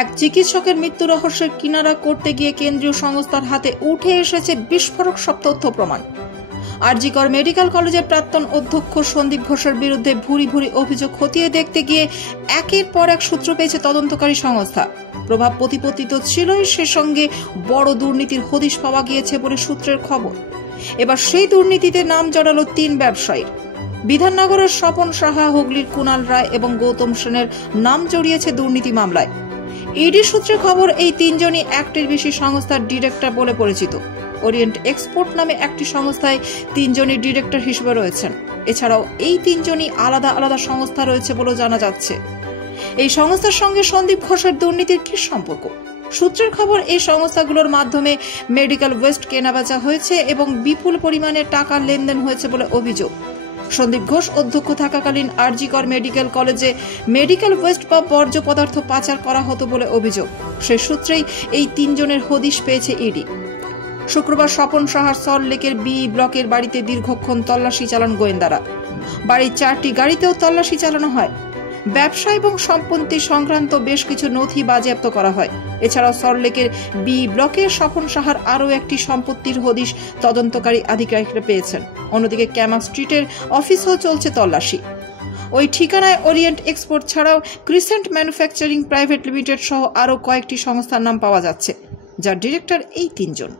এক চিকিৎসকের মৃত্যু রহস্যের কিনারা করতে গিয়ে কেন্দ্রীয় সংস্থার হাতে উঠে এসেছে বিস্ফোরক সব তথ্য প্রমাণ। আরজি কর মেডিকেল কলেজের প্রাক্তন অধ্যক্ষ সন্দীপ ঘোষের বিরুদ্ধে ভুরি ভুরি অভিযোগ খতিয়ে দেখতে গিয়ে একের পর এক সূত্র পেয়েছে তদন্তকারী সংস্থা। প্রভাব প্রতিপত্তি তো ছিলই, সে সঙ্গে বড় দুর্নীতির হদিশ পাওয়া গিয়েছে বলে সূত্রের খবর। এবার সেই দুর্নীতিতে নাম জড়ালো 3 ব্যবসায়ীর। বিধাননগরের স্বপন সাহা, হুগলির কুণাল রায় এবং গৌতম সেনের নাম জড়িয়েছে দুর্নীতি মামলায়। ইডি সূত্রে খবর, এই 3 জনই একটির বেশি সংস্থার ডিরেক্টর বলে পরিচিত। ওরিয়েন্ট এক্সপোর্ট নামে একটি সংস্থায় 3 জনই ডিরেক্টর হিসেবে রয়েছেন। এছাড়াও এই 3 জনই আলাদা আলাদা সংস্থা রয়েছে বলে জানা যাচ্ছে। এই সংস্থার সঙ্গে সন্দীপ ঘোষের দুর্নীতির কি সম্পর্ক? সূত্রের খবর, এই সংস্থাগুলোর মাধ্যমে মেডিকেল ওয়েস্ট কেনাবেচা হয়েছে এবং বিপুল পরিমাণে টাকা লেনদেন হয়েছে বলে অভিযোগ। সন্দীপ ঘোষ অধ্যক্ষ থাকাকালীন আরজি কর মেডিকেল কলেজে মেডিকেল ওয়েস্ট বা বর্জ্য পদার্থ পাচার করা হতো বলে অভিযোগ। সেই সূত্রেই এই 3 জনের হদিশ পেয়েছে ইডি। শুক্রবার স্বপন সাহার সল্টলেকের বি ব্লকের বাড়িতে দীর্ঘক্ষণ তল্লাশি চালান গোয়েন্দারা। বাড়ির 4টি গাড়িতেও তল্লাশি চালানো হয়। ব্যবসা এবং সম্পত্তি সংক্রান্ত বেশ কিছু নথি বাজেয়াপ্ত করা হয়। এছাড়াও সল্টলেকের বি ব্লকের স্বপন সাহার আরও একটি সম্পত্তির হদিশ তদন্তকারী আধিকারিকরা পেয়েছেন। অন্যদিকে ক্যামা স্ট্রিটের অফিসেও চলছে তল্লাশি। ওই ঠিকানায় ওরিয়েন্ট এক্সপোর্ট ছাড়াও ক্রিসেন্ট ম্যানুফ্যাকচারিং প্রাইভেট লিমিটেড সহ আরও কয়েকটি সংস্থার নাম পাওয়া যাচ্ছে, যার ডিরেক্টর এই 3 জন।